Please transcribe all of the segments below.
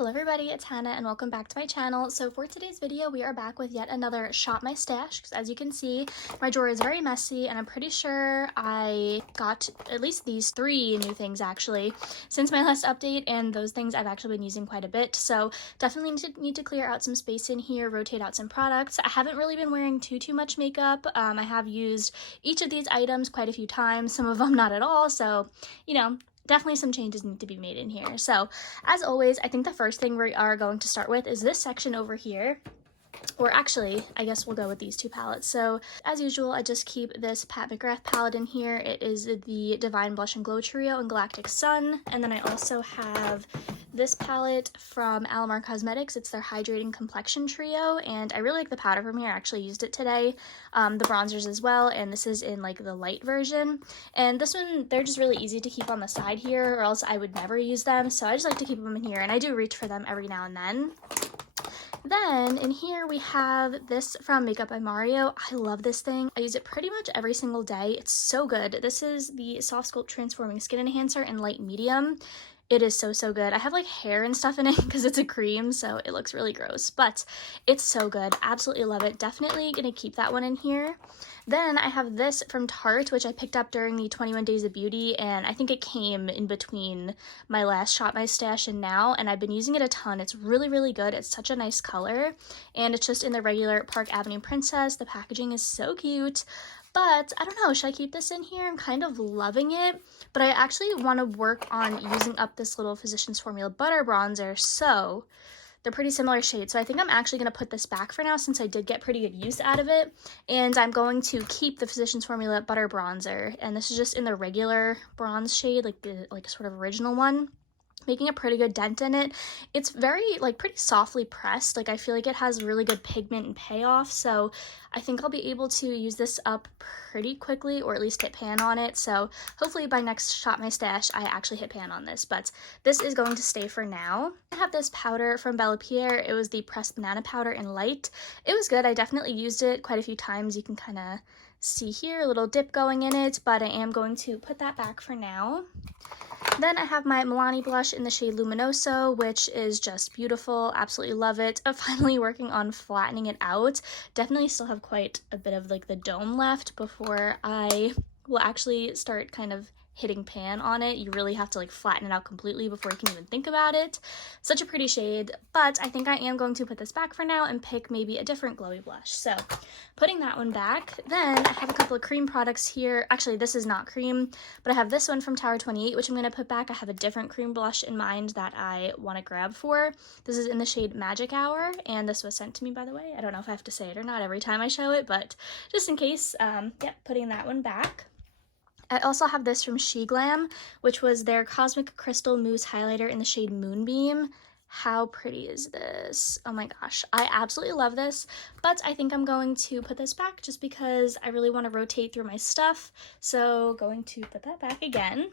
Hello everybody, it's Hannah and welcome back to my channel. So for today's video, we are back with yet another Shop My Stash, because as you can see, my drawer is very messy and I'm pretty sure I got at least these three new things actually since my last update, and those things I've actually been using quite a bit. So definitely need to clear out some space in here, rotate out some products. I haven't really been wearing too much makeup. I have used each of these items quite a few times, some of them not at all, so you know, definitely some changes need to be made in here. So as always, I think the first thing we are going to start with is this section over here. Or actually, I guess we'll go with these two palettes. So as usual, I just keep this Pat Mcgrath palette in here. It is the Divine Blush and Glow Trio in Galactic Sun. And then I also have this palette from Alamar Cosmetics. It's their Hydrating Complexion Trio, and I really like the powder from here. I actually used it today. The bronzers as well, and this is in like the light version. And this one, they're just really easy to keep on the side here, or else I would never use them. So I just like to keep them in here, and I do reach for them every now and then. Then in here we have this from Makeup by Mario. I love this thing. I use it pretty much every single day. It's so good. This is the Soft Sculpt Transforming Skin Enhancer in light medium. It is so good. I have like hair and stuff in it because it's a cream, so it looks really gross, but it's so good. Absolutely love it. Definitely gonna keep that one in here. Then I have this from Tarte, which I picked up during the 21 Days of Beauty, and I think it came in between my last Shop My Stash and now, and I've been using it a ton. It's really good. It's such a nice color, and it's just in the regular Park Avenue Princess. The packaging is so cute. But I don't know, should I keep this in here? I'm kind of loving it, but I actually want to work on using up this little Physicians Formula Butter Bronzer, so they're pretty similar shades. So I think I'm actually going to put this back for now since I did get pretty good use out of it, and I'm going to keep the Physicians Formula Butter Bronzer, and this is just in the regular bronze shade, like the sort of original one. Making a pretty good dent in it. It's very pretty softly pressed. I feel like it has really good pigment and payoff, so I think I'll be able to use this up pretty quickly, or at least hit pan on it. So hopefully by next Shop My Stash I actually hit pan on this, but this is going to stay for now. I have this powder from Bellapierre. It was the Pressed Banana Powder in Light. It was good. I definitely used it quite a few times. You can kind of see here a little dip going in it, but I am going to put that back for now. Then I have my Milani Blush in the shade Luminoso, which is just beautiful. Absolutely love it. I'm finally working on flattening it out. Definitely still have quite a bit of the dome left before I will actually start kind of hitting pan on it. You really have to flatten it out completely before you can even think about it. Such a pretty shade, but I think I am going to put this back for now and pick maybe a different glowy blush. So putting that one back. Then I have a couple of cream products here. Actually, this is not cream, but I have this one from Tower 28, which I'm going to put back. I have a different cream blush in mind that I want to grab for. This is in the shade Magic Hour, and this was sent to me, by the way. I don't know if I have to say it or not every time I show it, but just in case, putting that one back. I also have this from SheGlam, which was their Cosmic Crystal Mousse Highlighter in the shade Moonbeam. How pretty is this? Oh my gosh, I absolutely love this, but I think I'm going to put this back just because I really want to rotate through my stuff, so going to put that back again.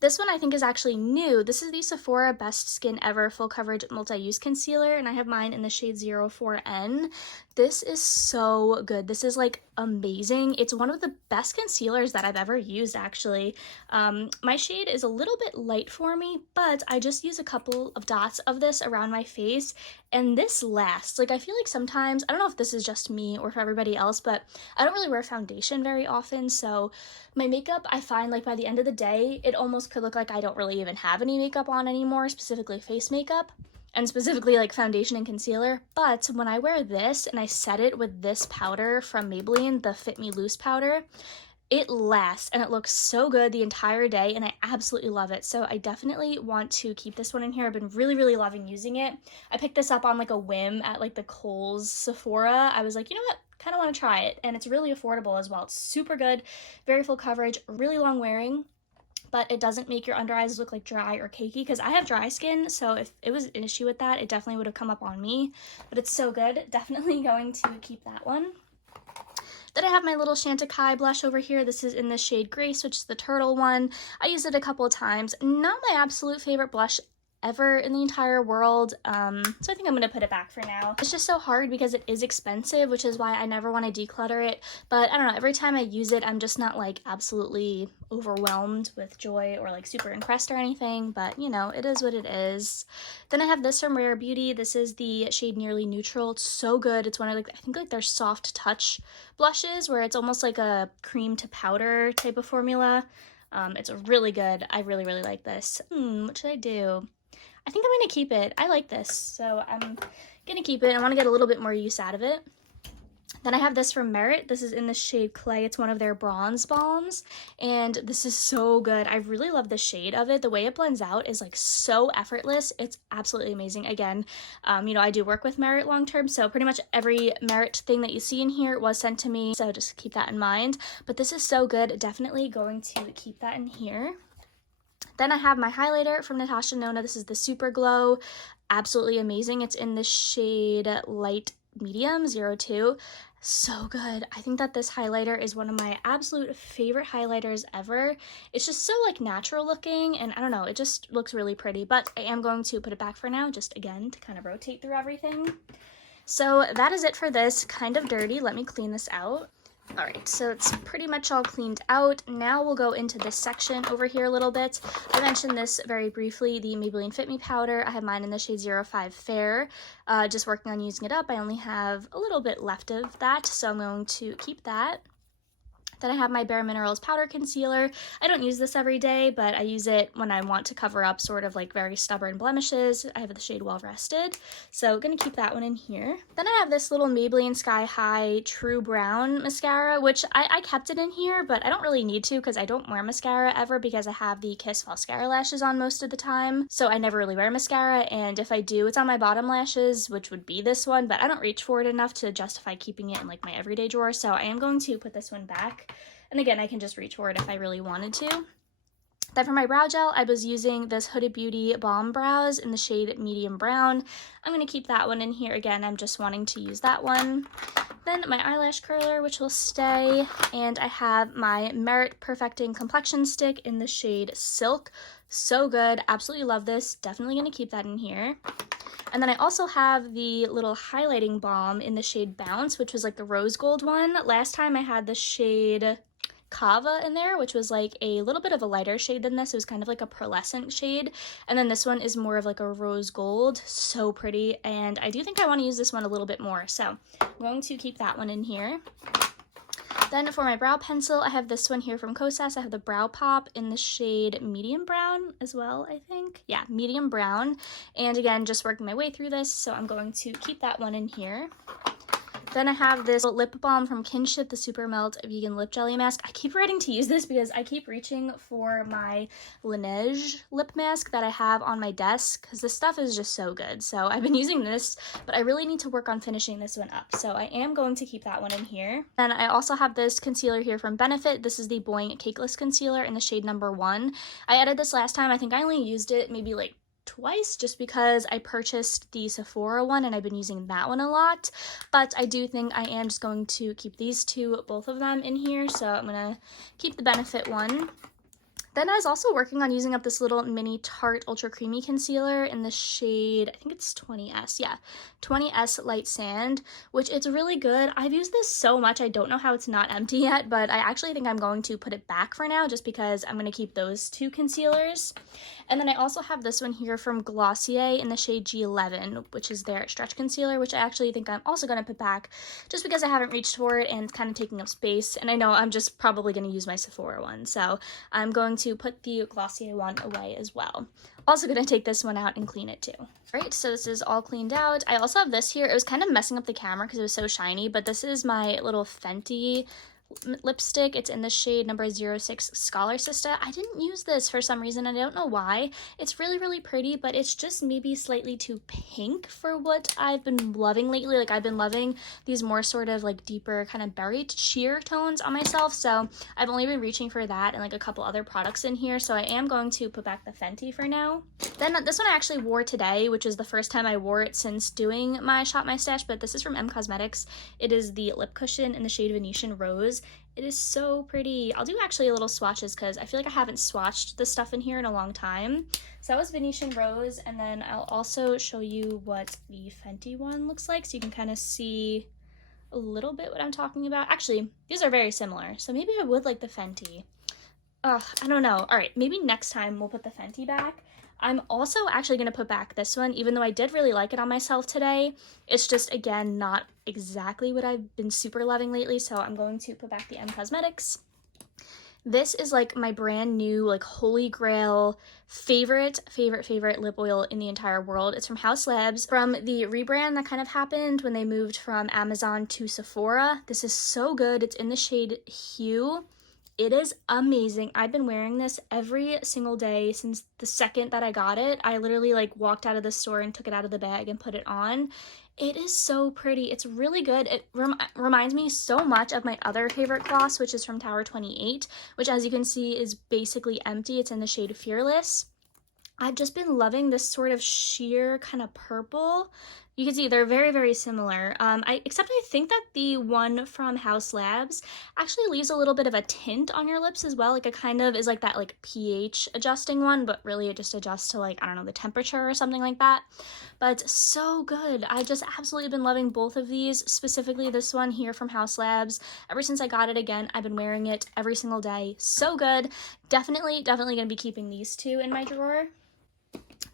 This one I think is actually new. This is the Sephora Best Skin Ever Full Coverage Multi-Use Concealer, and I have mine in the shade 04N. This is so good. This is amazing. It's one of the best concealers that I've ever used, actually. My shade is a little bit light for me, but I just use a couple of dots of this around my face, and this lasts. I feel like sometimes, I don't know if this is just me or for everybody else, but I don't really wear foundation very often, so my makeup, I find by the end of the day, it almost could look like I don't really even have any makeup on anymore, specifically face makeup, and specifically foundation and concealer. But when I wear this and I set it with this powder from Maybelline, the Fit Me Loose powder, it lasts and it looks so good the entire day, and I absolutely love it. So I definitely want to keep this one in here. I've been really loving using it. I picked this up on a whim at the Kohl's Sephora. I was like, you know what, kind of want to try it, and it's really affordable as well. It's super good, very full coverage, really long wearing, but it doesn't make your under eyes look dry or cakey, because I have dry skin, so if it was an issue with that, it definitely would have come up on me, but it's so good. Definitely going to keep that one. Then I have my little Chantecaille blush over here. This is in the shade Grace, which is the turtle one. I used it a couple of times. Not my absolute favorite blush ever in the entire world. So I think I'm gonna put it back for now. It's just so hard because it is expensive, which is why I never want to declutter it. But I don't know, every time I use it, I'm just not like absolutely overwhelmed with joy or like super impressed or anything, but you know, it is what it is. Then I have this from Rare Beauty. This is the shade Nearly Neutral. It's so good. It's one of like, I think like their soft touch blushes where it's almost like a cream to powder type of formula. It's really good. I really, really like this. What should I do? I think I'm going to keep it. I like this, so I'm going to keep it. I want to get a little bit more use out of it. Then I have this from Merit. This is in the shade Clay. It's one of their bronze balms, and this is so good. I really love the shade of it. The way it blends out is like so effortless. It's absolutely amazing. Again, you know, I do work with Merit long term, so pretty much every Merit thing that you see in here was sent to me, so just keep that in mind. But this is so good. Definitely going to keep that in here. Then I have my highlighter from Natasha Nona. This is the Super Glow. Absolutely amazing. It's in the shade Light Medium 02. So good. I think that this highlighter is one of my absolute favorite highlighters ever. It's just so like natural looking, and I don't know, it just looks really pretty. But I am going to put it back for now, just again to kind of rotate through everything. So that is it for this. Kind of dirty. Let me clean this out. Alright, so it's pretty much all cleaned out. Now we'll go into this section over here a little bit. I mentioned this very briefly, the Maybelline Fit Me powder. I have mine in the shade 05 Fair. Just working on using it up. I only have a little bit left of that, so I'm going to keep that. Then I have my Bare Minerals Powder Concealer. I don't use this every day, but I use it when I want to cover up sort of like very stubborn blemishes. I have the shade Well Rested, so gonna keep that one in here. Then I have this little Maybelline Sky High True Brown mascara, which I kept it in here, but I don't really need to because I don't wear mascara ever because I have the Kiss Mascara lashes on most of the time, so I never really wear mascara, and if I do, it's on my bottom lashes, which would be this one, but I don't reach for it enough to justify keeping it in like my everyday drawer, so I am going to put this one back. And again, I can just reach for it if I really wanted to. Then for my brow gel, I was using this Huda Beauty Balm Brows in the shade Medium Brown. I'm going to keep that one in here. Again, I'm just wanting to use that one. Then my eyelash curler, which will stay. And I have my Merit Perfecting Complexion Stick in the shade Silk. So good. Absolutely love this. Definitely going to keep that in here. And then I also have the little highlighting balm in the shade Bounce, which was like the rose gold one. Last time I had the shade Kava in there, which was like a little bit of a lighter shade than this. It was kind of like a pearlescent shade. And then this one is more of like a rose gold. So pretty. And I do think I want to use this one a little bit more. So I'm going to keep that one in here. Then for my brow pencil, I have this one here from Kosas. I have the Brow Pop in the shade Medium Brown as well, I think. Yeah, Medium Brown. And again, just working my way through this, so I'm going to keep that one in here. Then I have this lip balm from Kinship, the Super Melt Vegan Lip Jelly Mask. I keep forgetting to use this because I keep reaching for my Laneige lip mask that I have on my desk because this stuff is just so good. So I've been using this, but I really need to work on finishing this one up. So I am going to keep that one in here. Then I also have this concealer here from Benefit. This is the Boing Cakeless Concealer in the shade number 1. I added this last time. I think I only used it maybe like twice just because I purchased the Sephora one and I've been using that one a lot, but I do think I am just going to keep these two, both of them in here, so I'm gonna keep the Benefit one. Then I was also working on using up this little mini Tarte Ultra Creamy Concealer in the shade, I think it's 20S, yeah, 20S Light Sand, which it's really good. I've used this so much, I don't know how it's not empty yet, but I actually think I'm going to put it back for now just because I'm going to keep those two concealers. And then I also have this one here from Glossier in the shade G11, which is their stretch concealer, which I actually think I'm also going to put back just because I haven't reached for it and it's kind of taking up space. And I know I'm just probably going to use my Sephora one, so I'm going to put the Glossier one away as well. Also going to take this one out and clean it too. Alright, so this is all cleaned out. I also have this here. It was kind of messing up the camera because it was so shiny, but this is my little Fenty lipstick. It's in the shade number 06 Scholar Sister. I didn't use this for some reason. I don't know why. It's really, really pretty, but it's just maybe slightly too pink for what I've been loving lately. Like, I've been loving these more sort of like deeper kind of berry sheer tones on myself, so I've only been reaching for that and like a couple other products in here, so I am going to put back the Fenty for now. Then this one I actually wore today, which is the first time I wore it since doing my Shop My Stash, but this is from M Cosmetics. It is the lip cushion in the shade Venetian Rose. because it is so pretty. I'll do actually a little swatches because I feel like I haven't swatched the stuff in here in a long time. So that was Venetian Rose, and then I'll also show you what the Fenty one looks like so you can kind of see a little bit what I'm talking about. Actually, these are very similar, so maybe I would like the Fenty. Ugh, I don't know. All right, maybe next time we'll put the Fenty back. I'm also actually going to put back this one, even though I did really like it on myself today. It's just, again, not exactly what I've been super loving lately, so I'm going to put back the M Cosmetics. This is like my brand new, like, holy grail favorite lip oil in the entire world. It's from Haus Labs, from the rebrand that kind of happened when they moved from Amazon to Sephora. This is so good. It's in the shade Hue. It is amazing. I've been wearing this every single day since the second that I got it. I literally like walked out of the store and took it out of the bag and put it on. It is so pretty. It's really good. It reminds me so much of my other favorite gloss, which is from Tower 28, which as you can see is basically empty. It's in the shade Fearless. I've just been loving this sort of sheer kind of purple. You can see they're very similar, except I think that the one from Haus Labs actually leaves a little bit of a tint on your lips as well. Like it kind of is like that like pH adjusting one, but really it just adjusts to like, I don't know, the temperature or something like that. But so good. I've just absolutely been loving both of these, specifically this one here from Haus Labs. Ever since I got it again, I've been wearing it every single day. So good. Definitely gonna be keeping these two in my drawer.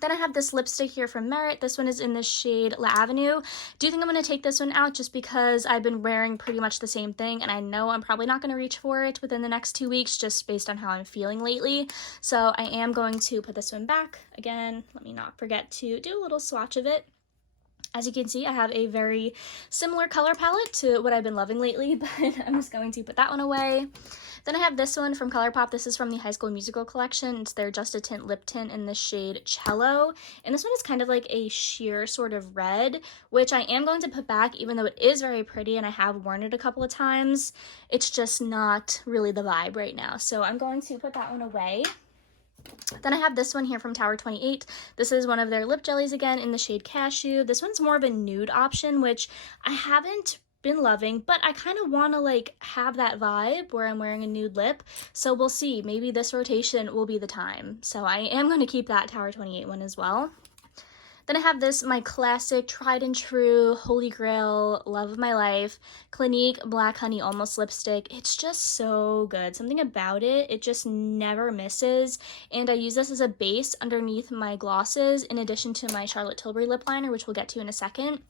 Then I have this lipstick here from Merit. This one is in the shade La Avenue. Do you think I'm going to take this one out just because I've been wearing pretty much the same thing and I know I'm probably not going to reach for it within the next 2 weeks just based on how I'm feeling lately. So I am going to put this one back. Again, let me not forget to do a little swatch of it. As you can see, I have a very similar color palette to what I've been loving lately, but I'm just going to put that one away. Then I have this one from ColourPop. This is from the High School Musical collection. It's their Just a Tint lip tint in the shade Cello. And this one is kind of like a sheer sort of red, which I am going to put back even though it is very pretty and I have worn it a couple of times. It's just not really the vibe right now. So I'm going to put that one away. Then I have this one here from Tower 28. This is one of their lip jellies again in the shade Cashew. This one's more of a nude option, which I haven't been loving, but I kind of want to like have that vibe where I'm wearing a nude lip. So we'll see. Maybe this rotation will be the time. So I am going to keep that Tower 28 one as well. Then I have this, my classic, tried and true, holy grail, love of my life, Clinique Black Honey Almost lipstick. It's just so good. Something about it, it just never misses. And I use this as a base underneath my glosses in addition to my Charlotte Tilbury lip liner, which we'll get to in a second.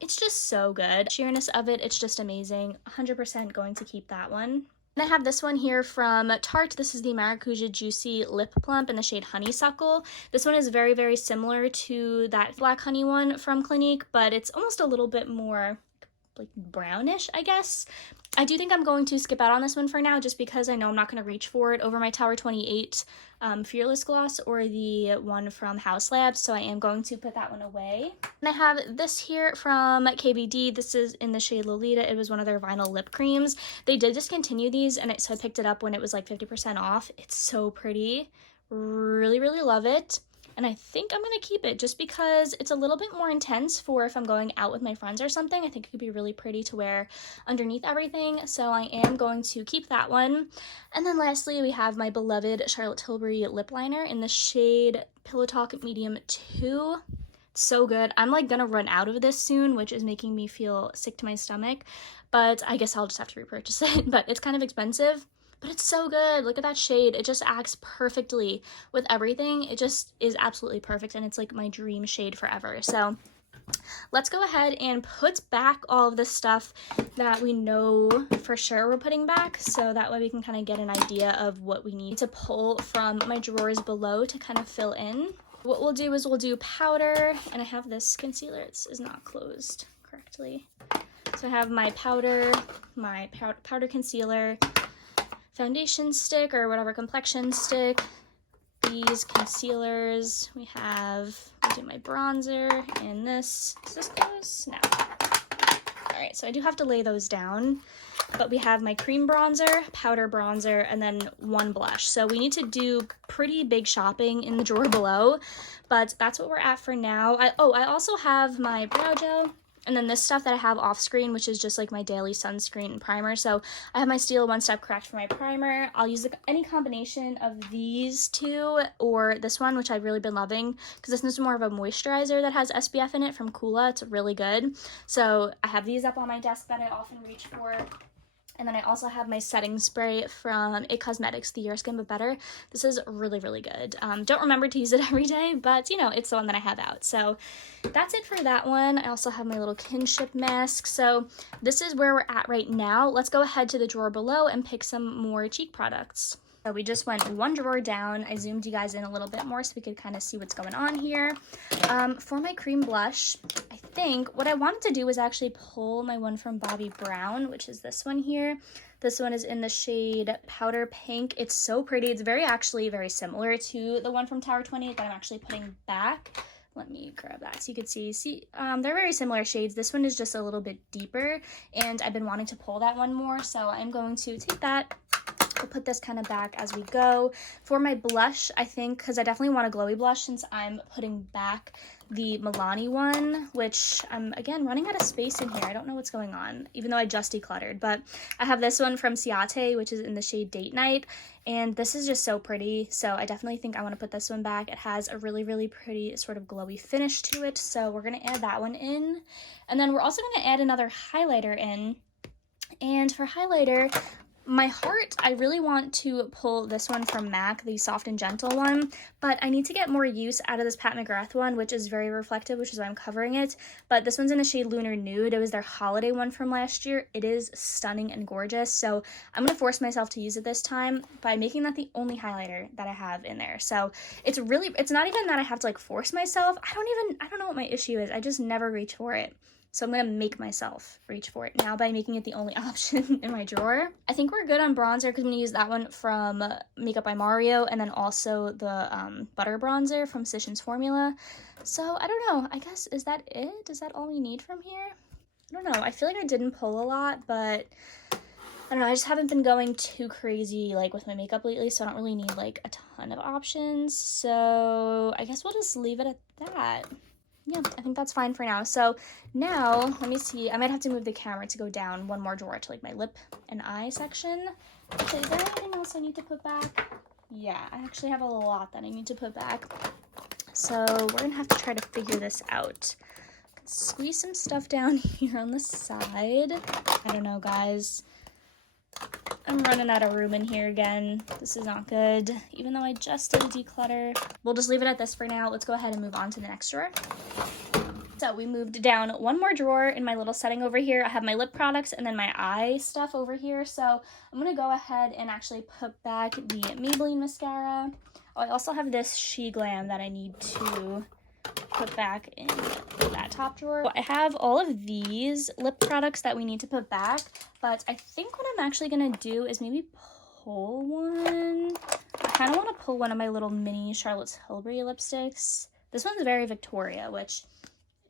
It's just so good. Sheerness of it, it's just amazing. 100% going to keep that one. And I have this one here from Tarte. This is the Maracuja Juicy Lip Plump in the shade Honeysuckle. This one is very similar to that Black Honey one from Clinique, but it's almost a little bit more like brownish, I guess. I do think I'm going to skip out on this one for now just because I know I'm not going to reach for it over my Tower 28 Fearless gloss or the one from Haus Labs, so I am going to put that one away. And I have this here from KBD. This is in the shade Lolita. It was one of their vinyl lip creams. They did discontinue these, and so I picked it up when it was like 50% off. It's so pretty. Really love it. And I think I'm going to keep it just because it's a little bit more intense for if I'm going out with my friends or something. I think it could be really pretty to wear underneath everything. So I am going to keep that one. And then lastly, we have my beloved Charlotte Tilbury lip liner in the shade Pillow Talk Medium 2. It's so good. I'm like going to run out of this soon, which is making me feel sick to my stomach. But I guess I'll just have to repurchase it. But it's kind of expensive. But it's so good. Look at that shade. It just acts perfectly with everything. It just is absolutely perfect, and it's like my dream shade forever. So let's go ahead and put back all of this stuff that we know for sure we're putting back, so that way we can kind of get an idea of what we need to pull from my drawers below to kind of fill in. What we'll do is we'll do powder, and I have this concealer. This is not closed correctly. So I have my powder concealer, foundation stick or whatever complexion stick, these concealers, we'll do my bronzer, and this, is this close? No. Alright, so I do have to lay those down, but we have my cream bronzer, powder bronzer, and then one blush. So we need to do pretty big shopping in the drawer below, but that's what we're at for now. I also have my brow gel. And then this stuff that I have off screen, which is just like my daily sunscreen and primer. So I have my Steel One Step Correct for my primer. I'll use any combination of these two or this one, which I've really been loving, because this is more of a moisturizer that has SPF in it from Coola. It's really good. So I have these up on my desk that I often reach for. And then I also have my setting spray from It Cosmetics, the Your Skin But Better. This is really, really good. Don't remember to use it every day, but you know, it's the one that I have out. So that's it for that one. I also have my little Kinship mask. So this is where we're at right now. Let's go ahead to the drawer below and pick some more cheek products. So we just went one drawer down. I zoomed you guys in a little bit more so we could kind of see what's going on here. For my cream blush, I think what I wanted to do was actually pull my one from Bobbi Brown, which is this one here. This one is in the shade Powder Pink. It's so pretty. It's actually very similar to the one from Tower 28 that I'm actually putting back. Let me grab that so you can see. They're very similar shades. This one is just a little bit deeper, and I've been wanting to pull that one more, so I'm going to take that. We'll put this kind of back as we go. For my blush, I think, because I definitely want a glowy blush since I'm putting back the Milani one, which I'm, again, running out of space in here. I don't know what's going on, even though I just decluttered. But I have this one from Ciate, which is in the shade Date Night, and this is just so pretty. So I definitely think I want to put this one back. It has a really, really pretty sort of glowy finish to it, so we're going to add that one in. And then we're also going to add another highlighter in. And for highlighter, my heart, I really want to pull this one from MAC, the Soft and Gentle one, but I need to get more use out of this Pat McGrath one, which is very reflective, which is why I'm covering it. But this one's in the shade Lunar Nude. It was their holiday one from last year. It is stunning and gorgeous, so I'm going to force myself to use it this time by making that the only highlighter that I have in there. So it's not even that I have to like force myself. I don't know what my issue is. I just never reach for it. So I'm going to make myself reach for it now by making it the only option in my drawer. I think we're good on bronzer because I'm going to use that one from Makeup by Mario, and then also the Butter Bronzer from Sessions Formula. So I don't know. I guess, is that it? Is that all we need from here? I don't know. I feel like I didn't pull a lot, but I don't know. I just haven't been going too crazy like with my makeup lately, so I don't really need like a ton of options. So I guess we'll just leave it at that. Yeah, I think that's fine for now. So now, let me see. I might have to move the camera to go down one more drawer to like my lip and eye section. Actually, is there anything else I need to put back? Yeah, I actually have a lot that I need to put back. So we're gonna have to try to figure this out. Squeeze some stuff down here on the side. I don't know, guys. I'm running out of room in here again. This is not good, even though I just did a declutter. We'll just leave it at this for now. Let's go ahead and move on to the next drawer. So we moved down one more drawer in my little setting over here. I have my lip products and then my eye stuff over here. So I'm going to go ahead and actually put back the Maybelline mascara. Oh, I also have this She Glam that I need to put back in that top drawer. I have all of these lip products that we need to put back, but I think what I'm actually gonna do is maybe pull one. I kind of want to pull one of my little mini Charlotte Tilbury lipsticks. This one's very Victoria, which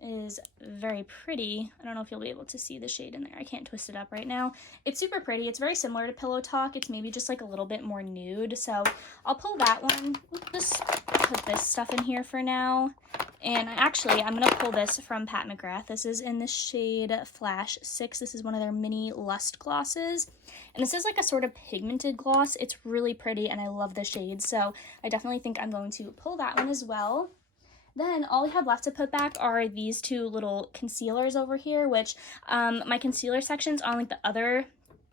is very pretty. I don't know if you'll be able to see the shade in there. I can't twist it up right now. It's super pretty. It's very similar to Pillow Talk. It's maybe just like a little bit more nude. So I'll pull that one. We'll just put this stuff in here for now. And I'm going to pull this from Pat McGrath. This is in the shade Flash 6. This is one of their mini Lust glosses. And this is like a sort of pigmented gloss. It's really pretty and I love the shade. So I definitely think I'm going to pull that one as well. Then all we have left to put back are these two little concealers over here, which my concealer section's on like the other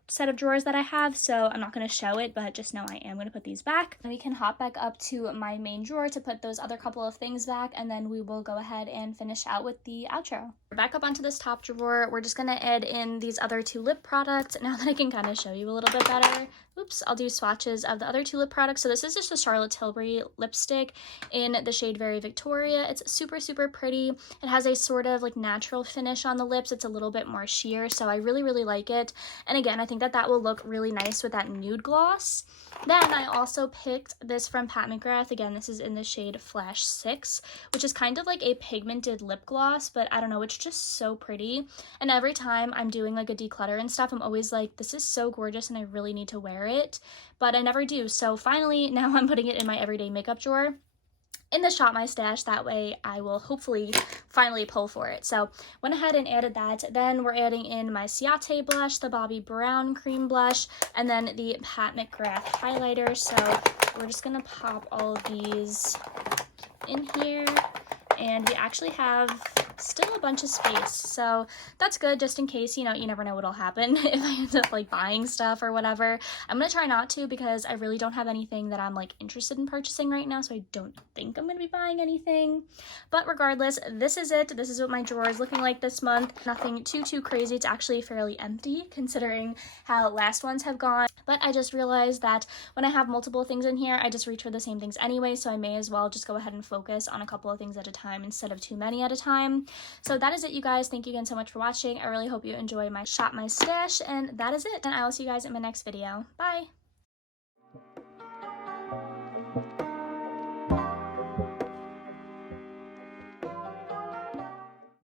set of drawers that I have, so I'm not going to show it, but just know I am going to put these back. And we can hop back up to my main drawer to put those other couple of things back, and then we will go ahead and finish out with the outro. We're back up onto this top drawer. We're just going to add in these other two lip products now that I can kind of show you a little bit better. Oops, I'll do swatches of the other two lip products. So this is just a Charlotte Tilbury lipstick in the shade Very Victoria. It's super, super pretty. It has a sort of like natural finish on the lips. It's a little bit more sheer, so I really, really like it. And again, I think that will look really nice with that nude gloss. Then I also picked this from Pat McGrath. Again, this is in the shade Flash 6, which is kind of like a pigmented lip gloss, but I don't know, it's just so pretty. And every time I'm doing like a declutter and stuff, I'm always like, this is so gorgeous and I really need to wear it, but I never do. So finally, now I'm putting it in my everyday makeup drawer. in the Shop My Stash. That way I will hopefully finally pull for it. So went ahead and added that. Then we're adding in my Ciate blush, the Bobbi Brown cream blush, and then the Pat McGrath highlighter. So we're just gonna pop all of these in here, and we actually have still a bunch of space, so that's good, just in case, you know, you never know what'll happen if I end up like buying stuff or whatever. I'm gonna try not to, because I really don't have anything that I'm like interested in purchasing right now, so I don't think I'm gonna be buying anything. But regardless, this is it. This is what my drawer is looking like this month. Nothing too crazy. It's actually fairly empty considering how last ones have gone, but I just realized that when I have multiple things in here, I just reach for the same things anyway, so I may as well just go ahead and focus on a couple of things at a time instead of too many at a time. So that is it, you guys. Thank you again so much for watching. I really hope you enjoy my Shop My Stash, and that is it. And I will see you guys in my next video. Bye!